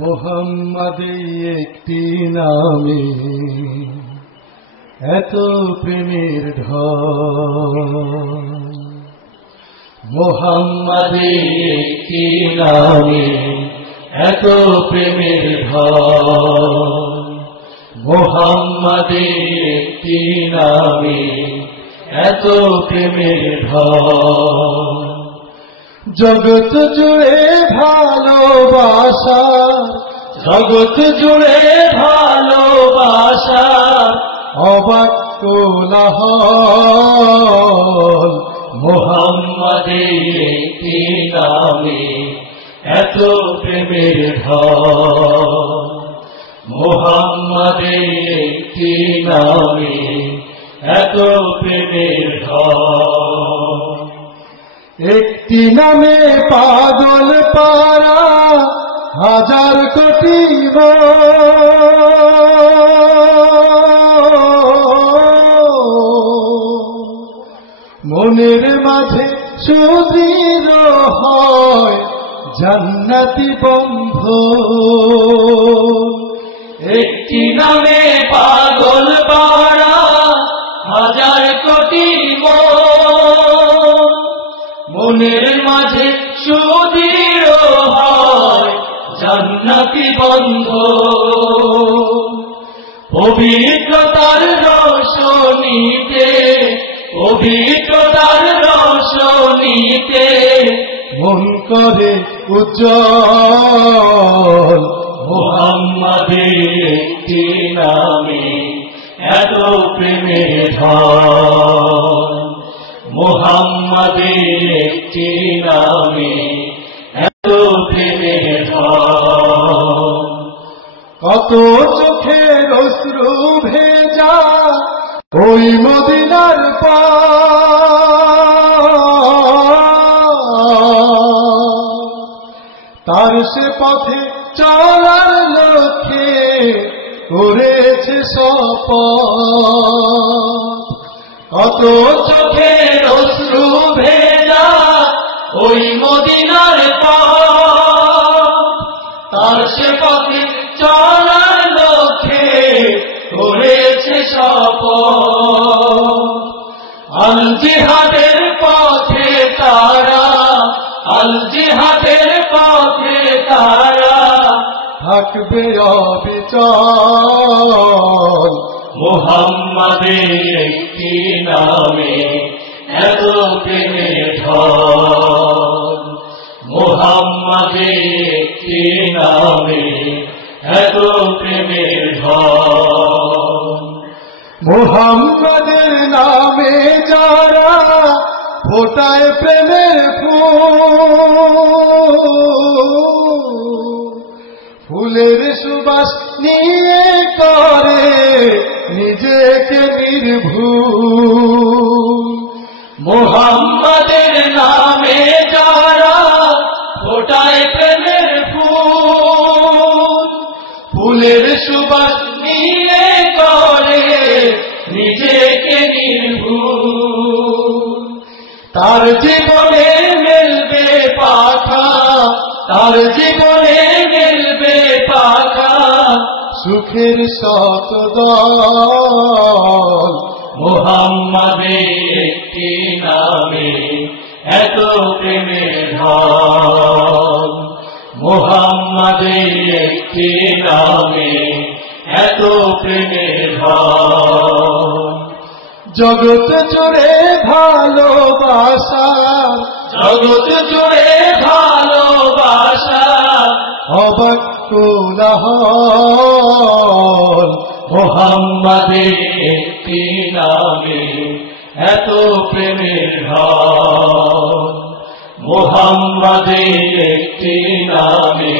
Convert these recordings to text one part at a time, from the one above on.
মোহাম্মদ একটি নামে এত প্রেমের ঢল, মোহাম্মদ একটি নামে এত প্রেমের ঢল, মোহাম্মদ একটি নামে এত প্রেমের ঢল। জগৎ জুড়ে ভালোবাসা, জগৎ জুড়ে ভালোবাসা অবাক কোলাহল, মোহাম্মদ একটি নামে এত প্রেমের ঢল, মোহাম্মদ একটি নামে এত প্রেমের ঢল। একটি নামে পাগল পারা হাজার কোটি মনের মাঝে সুদৃঢ় হয় জান্নাতি বন্ধু। একটি নামে পাগল পারা হাজার কোটি মনের মাঝে সুদৃঢ় হয় জান্নাতি বন্ধু। পবিত্রতার রোশনীতে, পবিত্রতার রোশনীতে মন করে উজ্জ্বল, মোহাম্মদ একটি নামে এত প্রেমের ঢল, মোহাম্মদ একটি নামে এত প্রেমের ঢল। কত চোখের অশ্রু ভেজা ওই মদিনার তার সে পথে চলার লক্ষ্যে করেছে শপথ। কত চোখের অশ্রু ভেজা ওই মদিনার তার সে পথে চলার লক্ষ্যে করেছে শপথ। আল জিহাদের পথে তারা, আল জিহাদের পথে তারা থাকবে অবিচল, মোহাম্মদ একটি নামে এত প্রেমের ঢল, মোহাম্মদ একটি নামে এত প্রেমের ঢল। মোহাম্মদের নামে যারা ফোটায় প্রেমের ফুলের সুবাস নিয়ে করে নিজেকে নির্ভুল। মোহাম্মদের নামে যারা ফোটায় প্রেমের ফুলের সুবাস নিয়ে করে নিজেকে নির্ভুল। তার জীবনে মেলবে পাখা, তার জীবনে মেলবে পাখা সুখের শতদল, মোহাম্মদ একটি নামে এত প্রেমের ঢল, মোহাম্মদ একটি নামে এত প্রেমের ঢল। জগৎ জুড়ে ভালোবাসা, জগৎ জুড়ে ভালোবাসা অবাক কোলাহল, মোহাম্মদ একটি নামে এত প্রেমের ঢল, মোহাম্মদ একটি নামে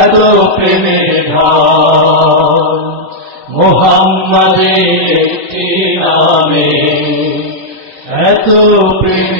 এত প্রেমের ঢল, মোহাম্মদ একটি নামে এত প্রেমের